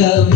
I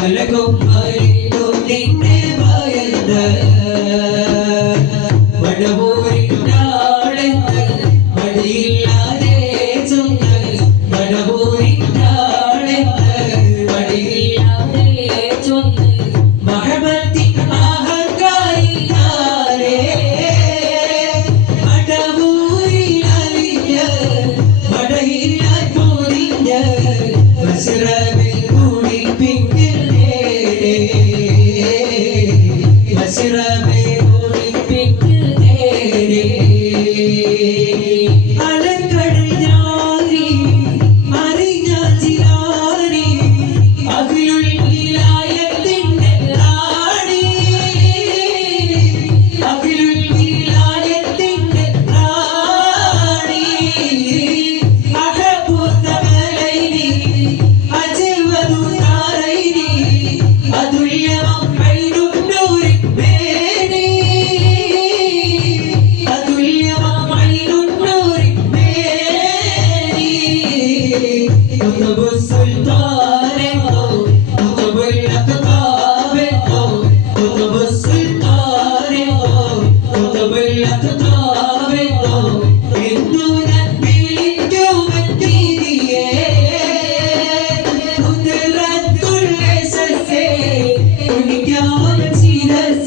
Gotta go,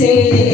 você